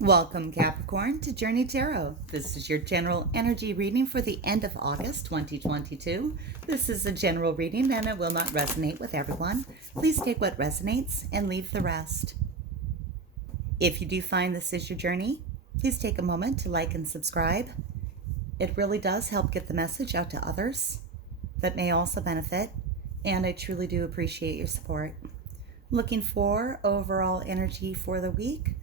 Welcome, Capricorn, to Journey Tarot. This is your general energy reading for the end of August 2022. This is a general reading and it will not resonate with everyone. Please take what resonates and leave the rest. If you do find this is your journey, please take a moment to like and subscribe. It really does help get the message out to others that may also benefit, and I truly do appreciate your support. Looking for overall energy for the week.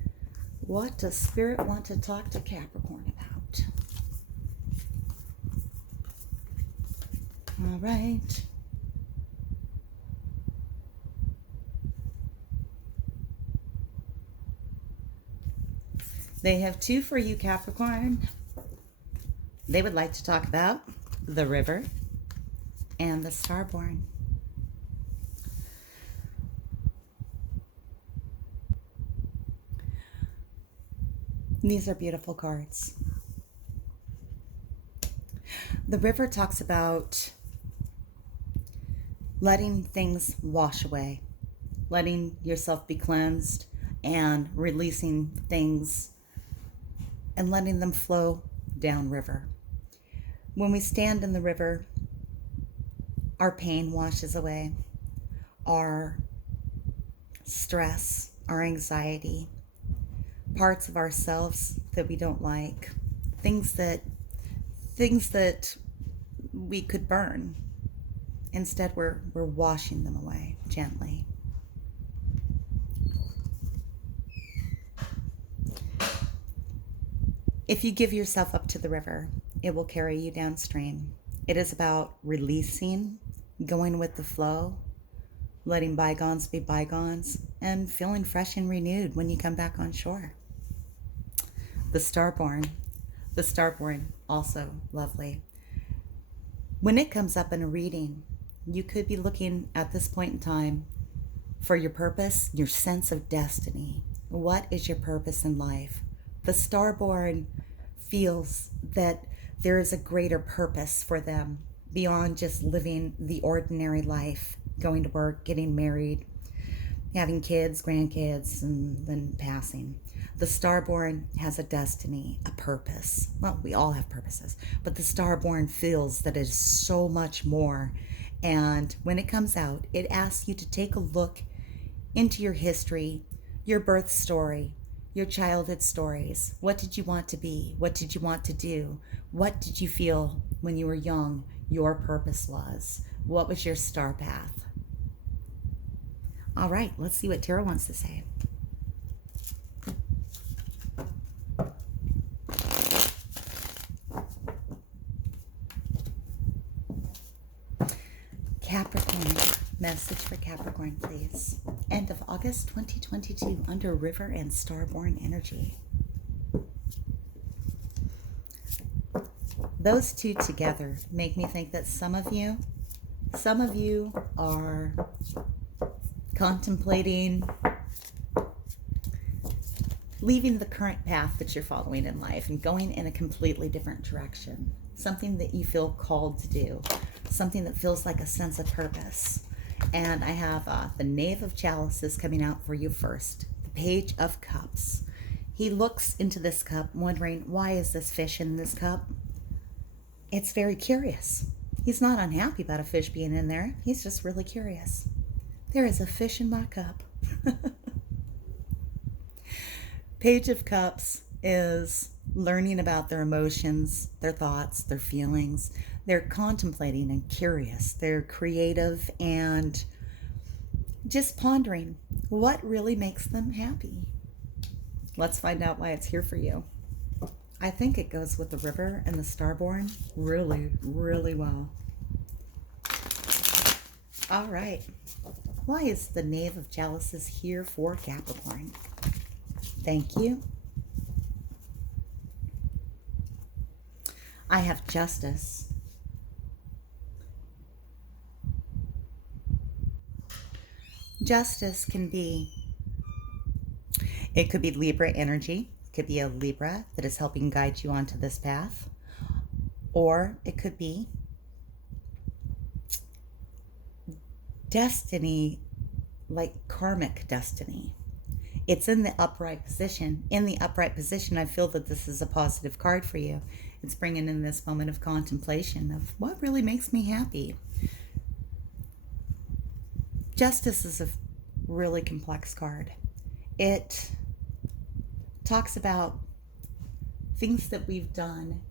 What does Spirit want to talk to Capricorn about? All right. They have two for you, Capricorn. They would like to talk about the river and the starborn. These are beautiful cards. The river talks about letting things wash away, letting yourself be cleansed and releasing things and letting them flow downriver. When we stand in the river, our pain washes away, our stress, our anxiety, parts of ourselves that we don't like, things that we could burn. Instead, we're washing them away gently. If you give yourself up to the river, it will carry you downstream. It is about releasing, going with the flow, letting bygones be bygones, and feeling fresh and renewed when you come back on shore. The starborn also lovely. When it comes up in a reading, you could be looking at this point in time for your purpose, your sense of destiny. What is your purpose in life? The starborn feels that there is a greater purpose for them beyond just living the ordinary life, going to work, getting married, having kids, grandkids, and then passing. The starborn has a destiny, a purpose. Well, we all have purposes, but the starborn feels that it is so much more. And when it comes out, it asks you to take a look into your history, your birth story, your childhood stories. What did you want to be? What did you want to do? What did you feel when you were young your purpose was? What was your star path? All right, let's see what Tarot wants to say. Capricorn, message for Capricorn, please. End of August 2022 under River and Starborn energy. Those two together make me think that some of you are contemplating leaving the current path that you're following in life and going in a completely different direction. Something that you feel called to do. Something that feels like a sense of purpose. And I have the Knave of Chalices coming out for you first. The Page of Cups. He looks into this cup wondering, why is this fish in this cup? It's very curious. He's not unhappy about a fish being in there. He's just really curious. There is a fish in my cup. Page of Cups is learning about their emotions, their thoughts, their feelings. They're contemplating and curious. They're creative and just pondering what really makes them happy. Let's find out why it's here for you. I think it goes with the river and the starborn really, really well. All right. Why is the Knave of Chalices here for Capricorn? Thank you. I have Justice. Justice can be, it could be Libra energy. It could be a Libra that is helping guide you onto this path. Or it could be destiny, like karmic destiny. It's in the upright position. In the upright position, I feel that this is a positive card for you. It's bringing in this moment of contemplation of what really makes me happy. Justice is a really complex card. It talks about things that we've done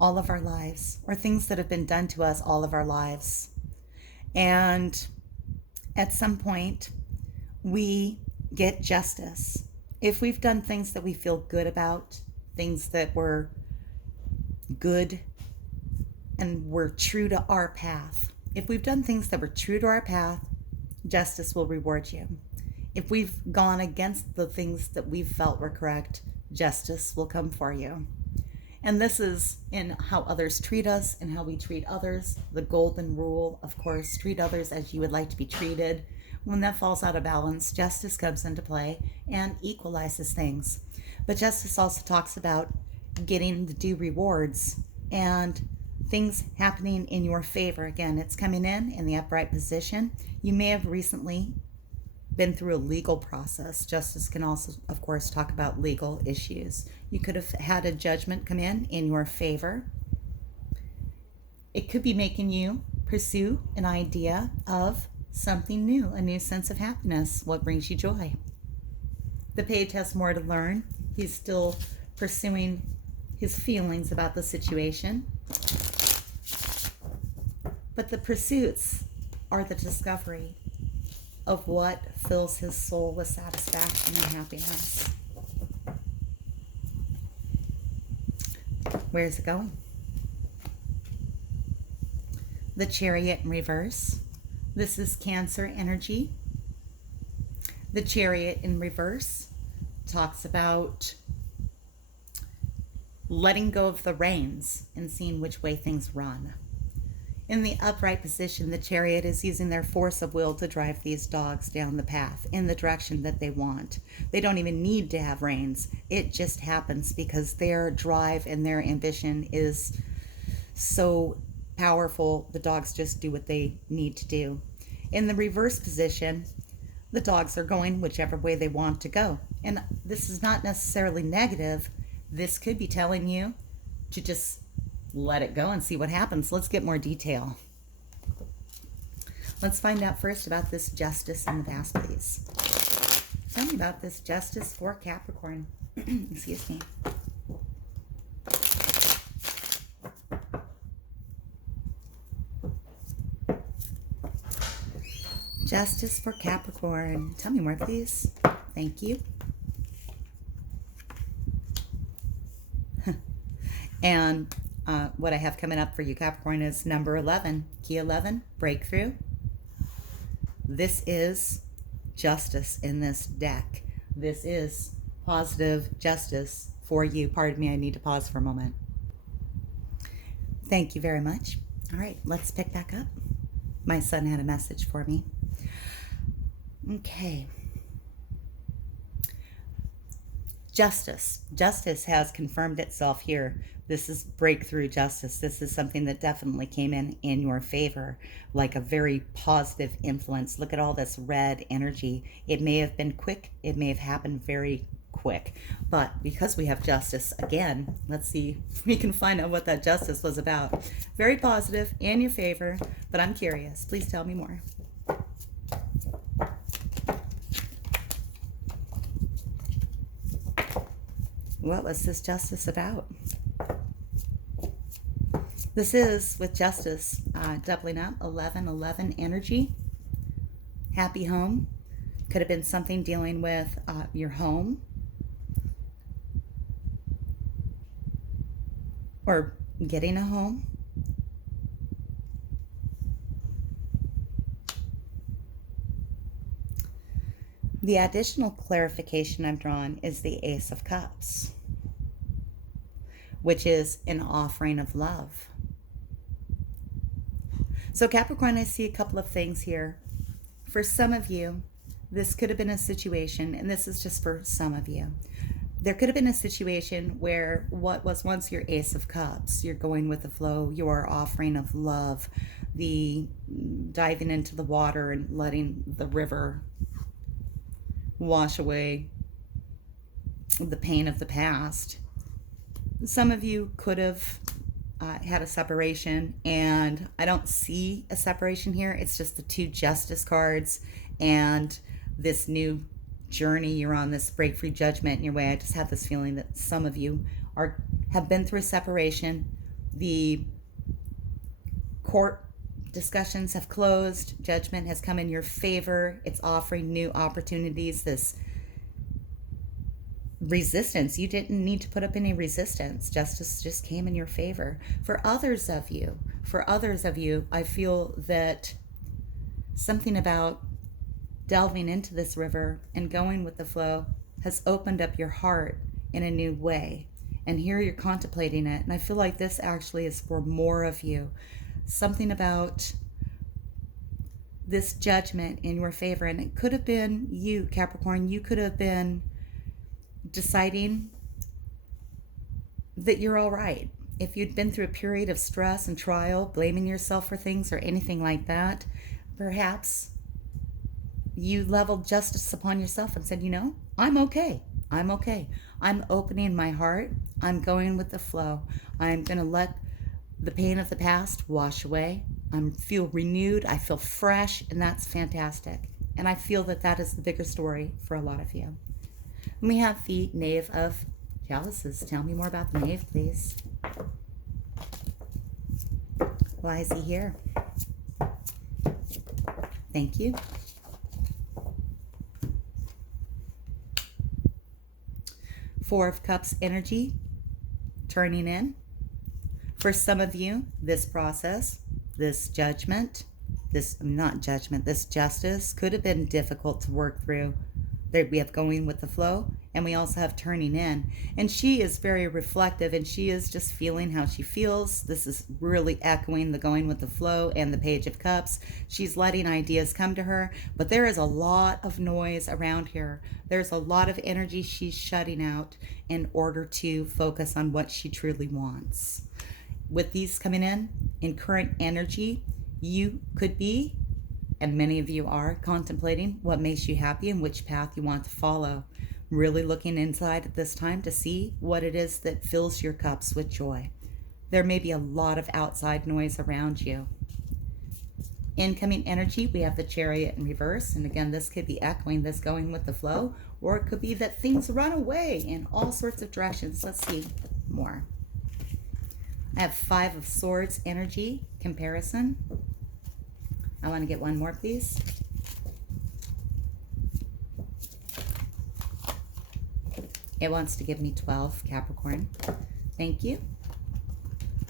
all of our lives, or things that have been done to us all of our lives. And at some point, we get justice. If we've done things that we feel good about, things that were good and were true to our path, if we've done things that were true to our path, justice will reward you. If we've gone against the things that we've felt were correct, justice will come for you. And this is in how others treat us and how we treat others. The golden rule, of course, treat others as you would like to be treated. When that falls out of balance, justice comes into play and equalizes things. But justice also talks about getting the due rewards and things happening in your favor. Again, it's coming in the upright position. You may have recently been through a legal process. Justice can also, of course, talk about legal issues. You could have had a judgment come in your favor. It could be making you pursue an idea of something new, a new sense of happiness. What brings you joy? The page has more to learn. He's still pursuing his feelings about the situation. But the pursuits are the discovery of what fills his soul with satisfaction and happiness. Where's it going? The Chariot in reverse. This is Cancer energy. The Chariot in reverse talks about letting go of the reins and seeing which way things run. In the upright position, the Chariot is using their force of will to drive these dogs down the path in the direction that they want. They don't even need to have reins. It just happens because their drive and their ambition is so powerful. The dogs just do what they need to do. In the reverse position, the dogs are going whichever way they want to go. And this is not necessarily negative. This could be telling you to just let it go and see what happens. Let's get more detail. Let's find out first about this justice in the past, please. Tell me about this justice for Capricorn. Excuse me. Justice for Capricorn. Tell me more, please. Thank you. And what I have coming up for you, Capricorn, is number 11. Key 11, breakthrough. This is justice in this deck. This is positive justice for you. Pardon me, I need to pause for a moment. Thank you very much. All right, let's pick back up. My son had a message for me. Okay. Justice. Justice has confirmed itself here. This is breakthrough justice. This is something that definitely came in your favor, like a very positive influence. Look at all this red energy. It may have been quick. It may have happened very quick. But because we have justice, again, let's see if we can find out what that justice was about. Very positive, in your favor, but I'm curious. Please tell me more. What was this justice about? This is, with justice, doubling up, 11-11 energy. Happy home. Could have been something dealing with your home. Or getting a home. The additional clarification I've drawn is the Ace of Cups, which is an offering of love. So Capricorn, I see a couple of things here. For some of you, this could have been a situation, and this is just for some of you. There could have been a situation where what was once your Ace of Cups, you're going with the flow, your offering of love, the diving into the water and letting the river wash away the pain of the past. Some of you could have had a separation, and I don't see a separation here. It's just the two justice cards and this new journey you're on, this break free judgment in your way. I just have this feeling that some of you have been through a separation. The court discussions have closed. Judgment has come in your favor. It's offering new opportunities. This resistance, you didn't need to put up any resistance. Justice just came in your favor. For others of you, I feel that something about delving into this river and going with the flow has opened up your heart in a new way. And here you're contemplating it. And I feel like this actually is for more of you. Something about this judgment in your favor. And it could have been you, Capricorn. You could have been deciding that you're all right. If you'd been through a period of stress and trial, blaming yourself for things or anything like that, perhaps you leveled justice upon yourself and said, I'm okay. I'm okay. I'm opening my heart. I'm going with the flow. I'm going to let the pain of the past wash away. I feel renewed. I feel fresh, and that's fantastic. And I feel that that is the bigger story for a lot of you. And we have the Knave of Chalices. Tell me more about the Knave, please. Why is he here? Thank you. Four of Cups energy, turning in. For some of you, this process, this judgment, this justice could have been difficult to work through. There we have going with the flow, and we also have turning in. And she is very reflective, and she is just feeling how she feels. This is really echoing the going with the flow and the Page of Cups. She's letting ideas come to her, but there is a lot of noise around here. There's a lot of energy she's shutting out in order to focus on what she truly wants. With these coming in current energy, you could be, and many of you are, contemplating what makes you happy and which path you want to follow. Really looking inside at this time to see what it is that fills your cups with joy. There may be a lot of outside noise around you. Incoming energy, we have the Chariot in reverse. And again, this could be echoing this going with the flow, or it could be that things run away in all sorts of directions. Let's see more. I have Five of Swords energy, comparison. I want to get one more, please. It wants to give me 12, Capricorn. Thank you.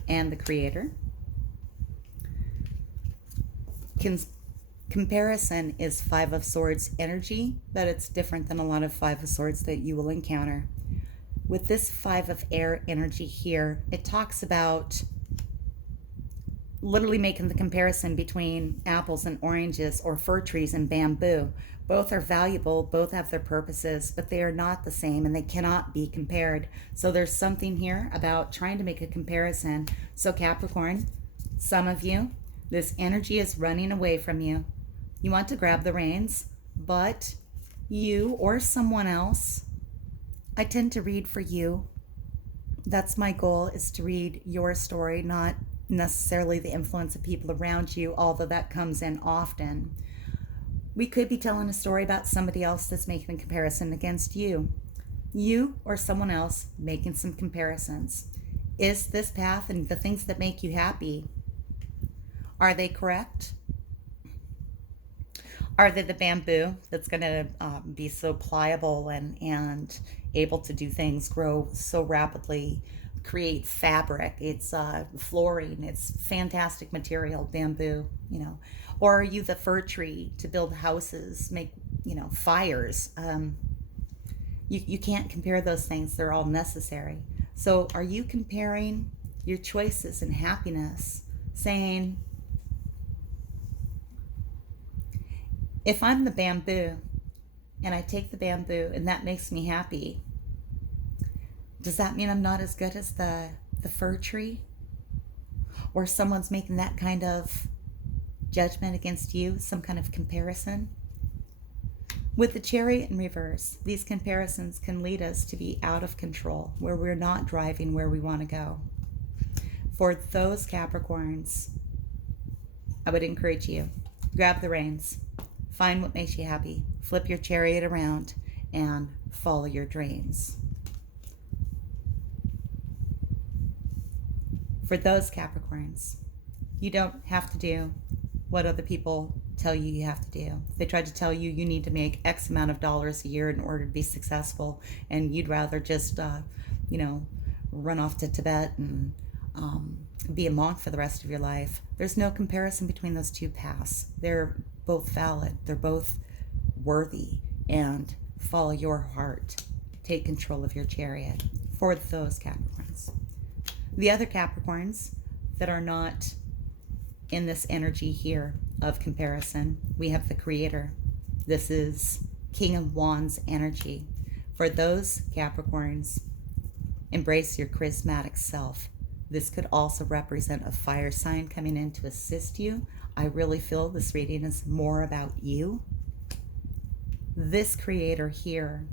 And the Creator. Comparison is Five of Swords energy, but it's different than a lot of Five of Swords that you will encounter. With this Five of Air energy here, it talks about literally making the comparison between apples and oranges, or fir trees and bamboo. Both are valuable, both have their purposes, but they are not the same and they cannot be compared. So there's something here about trying to make a comparison. So Capricorn, some of you, this energy is running away from you. You want to grab the reins, but you or someone else, I tend to read for you. That's my goal, is to read your story, not necessarily the influence of people around you, although that comes in often. We could be telling a story about somebody else that's making a comparison against you. You or someone else making some comparisons. Is this path and the things that make you happy, are they correct? Are they the bamboo that's going to be so pliable and able to do things, grow so rapidly, create fabric? It's flooring. It's fantastic material, bamboo, Or are you the fir tree to build houses, make, fires? You can't compare those things. They're all necessary. So are you comparing your choices and happiness, saying, if I'm the bamboo and I take the bamboo and that makes me happy, does that mean I'm not as good as the fir tree? Or someone's making that kind of judgment against you, some kind of comparison? With the Chariot in reverse, these comparisons can lead us to be out of control, where we're not driving where we want to go. For those Capricorns, I would encourage you, grab the reins, find what makes you happy, flip your Chariot around, and follow your dreams. For those Capricorns, you don't have to do what other people tell you you have to do. They try to tell you you need to make X amount of dollars a year in order to be successful, and you'd rather just, run off to Tibet and be a monk for the rest of your life. There's no comparison between those two paths. They're both valid. They're both worthy. And follow your heart. Take control of your chariot. For those Capricorns. The other Capricorns that are not in this energy here of comparison, we have the Creator. This is King of Wands energy. For those Capricorns, embrace your charismatic self. This could also represent a fire sign coming in to assist you. I really feel this reading is more about you. This Creator here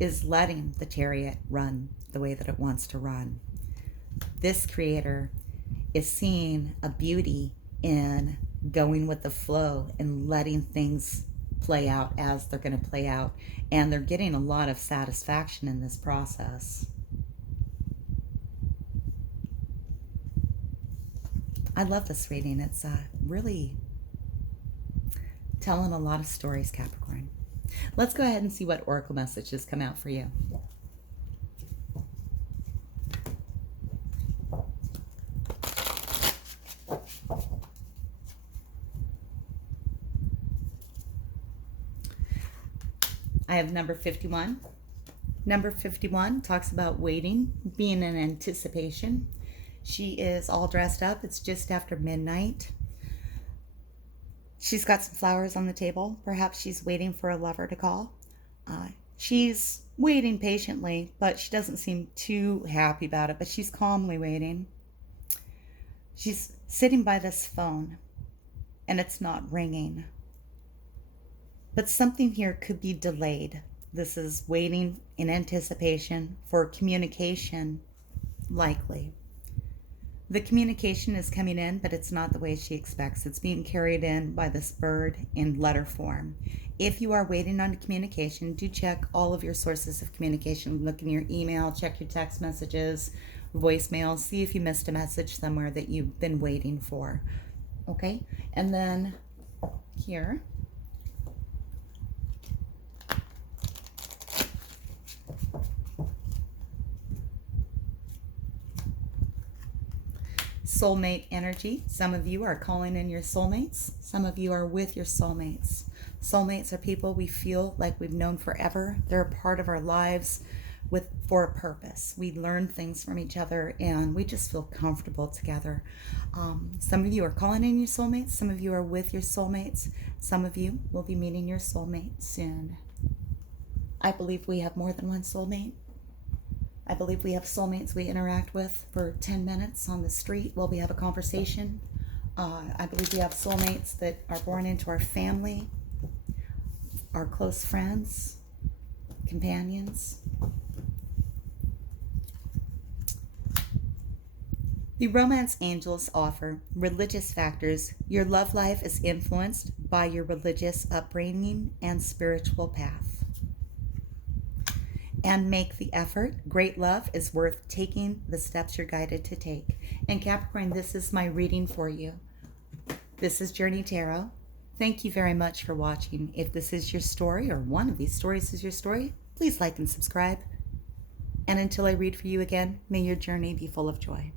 is letting the chariot run the way that it wants to run. This Creator is seeing a beauty in going with the flow and letting things play out as they're going to play out. And they're getting a lot of satisfaction in this process. I love this reading. It's really telling a lot of stories, Capricorn. Let's go ahead and see what oracle messages come out for you. I have number 51. Number 51 talks about waiting, being in anticipation. She is all dressed up. It's just after midnight. She's got some flowers on the table. Perhaps she's waiting for a lover to call. She's waiting patiently, but she doesn't seem too happy about it, but she's calmly waiting. She's sitting by this phone, and it's not ringing. But something here could be delayed. This is waiting in anticipation for communication, likely. The communication is coming in, but it's not the way she expects. It's being carried in by this bird in letter form. If you are waiting on communication, do check all of your sources of communication. Look in your email, check your text messages, voicemail, see if you missed a message somewhere that you've been waiting for. Okay? And then here, soulmate energy. Some of you are calling in your soulmates. Some of you are with your soulmates. Soulmates are people we feel like we've known forever. They're a part of our lives for a purpose. We learn things from each other and we just feel comfortable together. Some of you are calling in your soulmates. Some of you are with your soulmates. Some of you will be meeting your soulmate soon. I believe we have more than one soulmate. I believe we have soulmates we interact with for 10 minutes on the street while we have a conversation. I believe we have soulmates that are born into our family, our close friends, companions. The romance angels offer religious factors. Your love life is influenced by your religious upbringing and spiritual path. And make the effort. Great love is worth taking the steps you're guided to take. And Capricorn, this is my reading for you. This is Journey Tarot. Thank you very much for watching. If this is your story or one of these stories is your story, please like and subscribe. And until I read for you again, may your journey be full of joy.